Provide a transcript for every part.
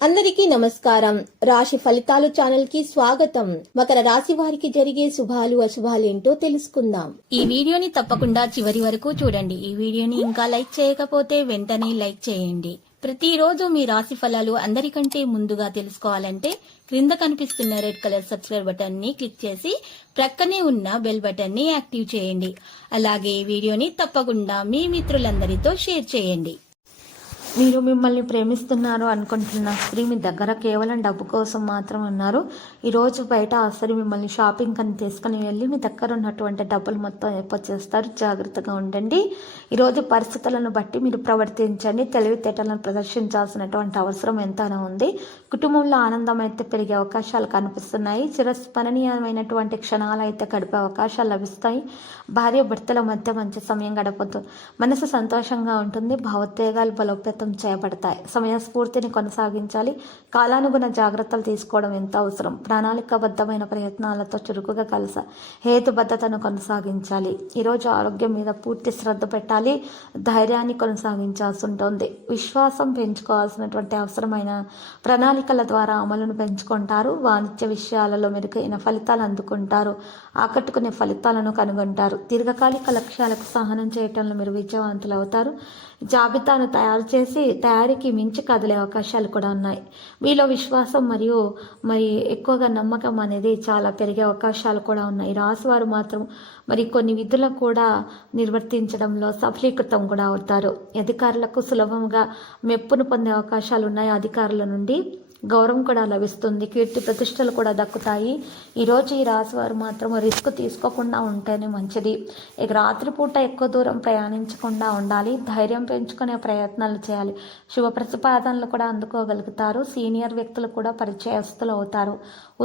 అందరికీ నమస్కారం. రాశి ఫలితాలు ఛానల్ కి స్వాగతం. మకర రాశి వారికి జరిగే శుభాలు అశుభాలు ఏంటో తెలుసుకుందాం. ఈ వీడియోని తప్పకుండా చివరి వరకు చూడండి. ఈ వీడియోని ఇంకా లైక్ చేయకపోతే వెంటనే లైక్ చేయండి. ప్రతిరోజు మీ రాశి ఫలాలు అందరికంటే ముందుగా తెలుసుకోవాలంటే క్రింద కనిపిస్తున్న రెడ్ కలర్ సబ్స్క్రైబ్ బటన్ ని క్లిక్ చేసి ప్రక్కనే ఉన్న బెల్ బటన్ ని యాక్టివ్ చేయండి. అలాగే ఈ వీడియోని తప్పకుండా మీ మిత్రులందరితో షేర్ చేయండి. మీరు మిమ్మల్ని ప్రేమిస్తున్నారు అనుకుంటున్న స్త్రీ మీ దగ్గర కేవలం డబ్బు కోసం మాత్రం ఉన్నారు. ఈరోజు బయట ఆ స్త్రీ మిమ్మల్ని షాపింగ్ అని తీసుకుని వెళ్ళి మీ దగ్గర ఉన్నటువంటి డబ్బులు మొత్తం చేస్తారు. జాగ్రత్తగా ఉండండి. ఈరోజు పరిస్థితులను బట్టి మీరు ప్రవర్తించండి. తెలివితేటలను ప్రదర్శించాల్సినటువంటి అవసరం ఎంతైనా ఉంది. కుటుంబంలో ఆనందం అయితే పెరిగే అవకాశాలు కనిపిస్తున్నాయి. చిరస్మరణీయమైనటువంటి క్షణాలు అయితే గడిపే అవకాశాలు లభిస్తాయి. భార్య భర్తల మధ్య మంచి సమయం గడపదు. మనసు సంతోషంగా ఉంటుంది. భావోద్వేగాలు బలోపేతం చేయబడతాయి. సమయస్ఫూర్తిని కొనసాగించాలి. కాలానుగుణ జాగ్రత్తలు తీసుకోవడం ఎంత అవసరం. ప్రణాళికాబద్ధమైన ప్రయత్నాలతో చురుకుగా హేతుబద్ధతను కొనసాగించాలి. ఈరోజు ఆరోగ్యం మీద పూర్తి శ్రద్ధ పెట్టాలి. ధైర్యాన్ని కొనసాగించాల్సి ఉంటుంది. విశ్వాసం పెంచుకోవాల్సినటువంటి అవసరమైన ప్రణాళికల ద్వారా అమలును పెంచుకుంటారు. వాణిజ్య విషయాలలో మెరుగైన ఫలితాలు అందుకుంటారు. ఆకట్టుకునే ఫలితాలను కనుగొంటారు. దీర్ఘకాలిక లక్ష్యాలకు సహనం చేయటంలో మీరు విజయవంతులు అవుతారు. జాబితాను తయారు చేసి తయారీకి మించి కదిలే అవకాశాలు కూడా ఉన్నాయి. మీలో విశ్వాసం మరి ఎక్కువగా నమ్మకం అనేది చాలా పెరిగే అవకాశాలు కూడా ఉన్నాయి. రాశివారు మాత్రం కొన్ని విధులను కూడా నిర్వర్తించడంలో సఫలీకృతం కూడా అవుతారు. అధికారులకు సులభంగా మెప్పును పొందే అవకాశాలు ఉన్నాయి. అధికారుల నుండి గౌరవం కూడా లభిస్తుంది. కీర్తి ప్రతిష్టలు కూడా దక్కుతాయి. ఈరోజు ఈ రాశి వారు మాత్రం రిస్క్ తీసుకోకుండా ఉంటేనే మంచిది. ఇక రాత్రిపూట ఎక్కువ దూరం ప్రయాణించకుండా ఉండాలి. ధైర్యం పెంచుకునే ప్రయత్నాలు చేయాలి. శుభ ప్రతిపాదనలు కూడా అందుకోగలుగుతారు. సీనియర్ వ్యక్తులు కూడా పరిచయస్తులు అవుతారు.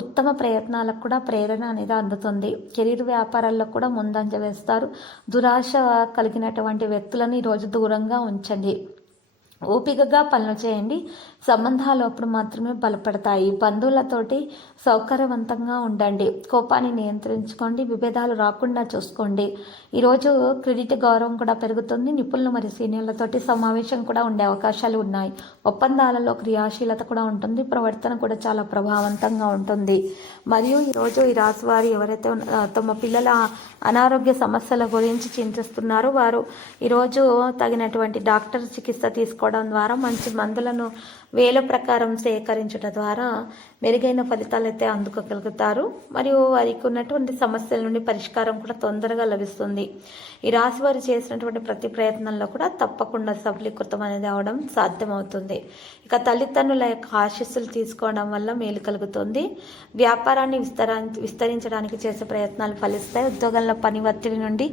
ఉత్తమ ప్రయత్నాలకు కూడా ప్రేరణ అనేది అందుతుంది. కెరీర్ వ్యాపారాల్లో కూడా ముందంజ వేస్తారు. దురాశ కలిగినటువంటి వ్యక్తులను ఈరోజు దూరంగా ఉంచండి. ఓపికగా పనులు చేయండి. సంబంధాలు అప్పుడు మాత్రమే బలపడతాయి. బంధువులతోటి సౌకర్యవంతంగా ఉండండి. కోపాన్ని నియంత్రించుకోండి. విభేదాలు రాకుండా చూసుకోండి. ఈరోజు క్రెడిట్ గౌరవం కూడా పెరుగుతుంది. నిపుణులు మరియు సీనియర్లతోటి సమావేశం కూడా ఉండే అవకాశాలు ఉన్నాయి. ఒప్పందాలలో క్రియాశీలత కూడా ఉంటుంది. ప్రవర్తన కూడా చాలా ప్రభావవంతంగా ఉంటుంది. మరియు ఈరోజు ఈ రాశి వారు ఎవరైతే తమ పిల్లల అనారోగ్య సమస్యల గురించి చింతిస్తున్నారో వారు ఈరోజు తగినటువంటి డాక్టర్ చికిత్స తీసుకోవడం ద్వారా మంచి మందులను వేల ప్రకారం సేకరించడం ద్వారా మెరుగైన ఫలితాలు అయితే అందుకోగలుగుతారు. మరియు వారికి ఉన్నటువంటి సమస్యల నుండి పరిష్కారం కూడా తొందరగా లభిస్తుంది. ఈ రాశి వారు చేసినటువంటి ప్రతి ప్రయత్నంలో కూడా తప్పకుండా సఫలీకృతం అనేది అవడం సాధ్యమవుతుంది. ఇక తల్లిదండ్రుల యొక్క ఆశీస్సులు తీసుకోవడం వల్ల మేలు కలుగుతుంది. వ్యాపారాన్ని విస్తరించడానికి చేసే ప్రయత్నాలు ఫలిస్తాయి. ఉద్యోగంలో పని ఒత్తిడి నుండి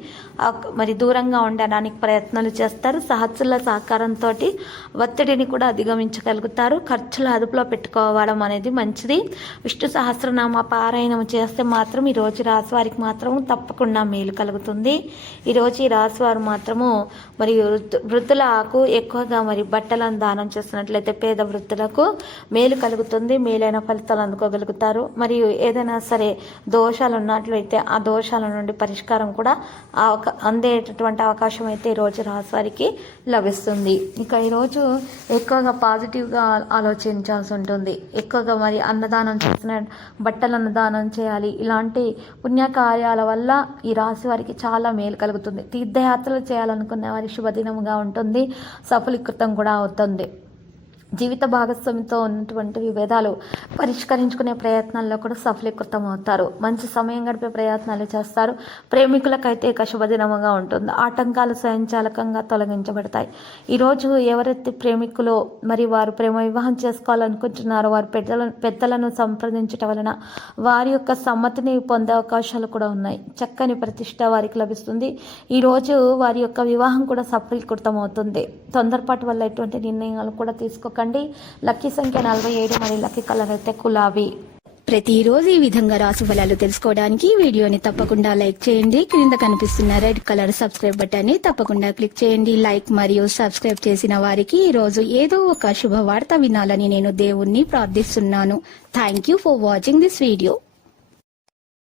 దూరంగా ఉండడానికి ప్రయత్నాలు చేస్తారు. సహచరుల సహకారంతో ఒత్తిడిని కూడా అధిగమించగలుగుతారు. ఖర్చులు అదుపులో పెట్టుకోవడం అనేది మంచిది. విష్ణు సహస్రనామ పారాయణం చేస్తే మాత్రం ఈరోజు రాశి వారికి మాత్రం తప్పకుండా మేలు కలుగుతుంది. ఈరోజు ఈ రాశి వారు మాత్రము వృద్ధులకు ఎక్కువగా బట్టలను దానం చేస్తున్నట్లయితే పేద వృద్ధులకు మేలు కలుగుతుంది. మేలైన ఫలితాలు అందుకోగలుగుతారు. మరియు ఏదైనా సరే దోషాలు ఉన్నట్లయితే ఆ దోషాల నుండి పరిష్కారం కూడా అందేటటువంటి అవకాశం అయితే ఈరోజు రాశి వారికి లభిస్తుంది. ఇక ఈరోజు ఎక్కువగా పాజిటివ్గా ఆలోచించాల్సి ఉంటుంది. ఎక్కువగా అన్నదానం చేసిన బట్టలను దానం చేయాలి. ఇలాంటి పుణ్యకార్యాల వల్ల ఈ రాశి వారికి చాలా మేలు కలుగుతుంది. తీర్థయాత్రలు చేయాలనుకునే వారి శుభదినముగా ఉంటుంది. సఫలీకృతం కూడా అవుతుంది. జీవిత భాగస్వామితో ఉన్నటువంటి విభేదాలు పరిష్కరించుకునే ప్రయత్నాల్లో కూడా సఫలీకృతం అవుతారు. మంచి సమయం గడిపే ప్రయత్నాలు చేస్తారు. ప్రేమికులకైతే ఇక శుభదినముగా ఉంటుంది. ఆటంకాలు స్వయంచాలకంగా తొలగించబడతాయి. ఈరోజు ఎవరైతే ప్రేమికులు వారు ప్రేమ వివాహం చేసుకోవాలనుకుంటున్నారో వారు పెద్దలను సంప్రదించడం వలన వారి యొక్క సమ్మతిని పొందే అవకాశాలు కూడా ఉన్నాయి. చక్కని ప్రతిష్ట వారికి లభిస్తుంది. ఈరోజు వారి యొక్క వివాహం కూడా సఫలీకృతం అవుతుంది. తొందరపాటు వల్ల ఎటువంటి నిర్ణయాలు కూడా తీసుకోకండి. లక్కీ సంఖ్య 47 మరియు లక్కీ కలర్ అయితే గులాబీ. ప్రతిరోజు ఈ విధంగా రాశి ఫలాలు తెలుసుకోవడానికి వీడియోని తప్పకుండా లైక్ చేయండి. క్రింద కనిపిస్తున్న రెడ్ కలర్ సబ్స్క్రైబ్ బటన్ ని తప్పకుండా క్లిక్ చేయండి. లైక్ మరియు సబ్స్క్రైబ్ చేసిన వారికి ఈ రోజు ఏదో ఒక శుభవార్త వినాలని నేను దేవుణ్ణి ప్రార్థిస్తున్నాను. Thank you for watching this video.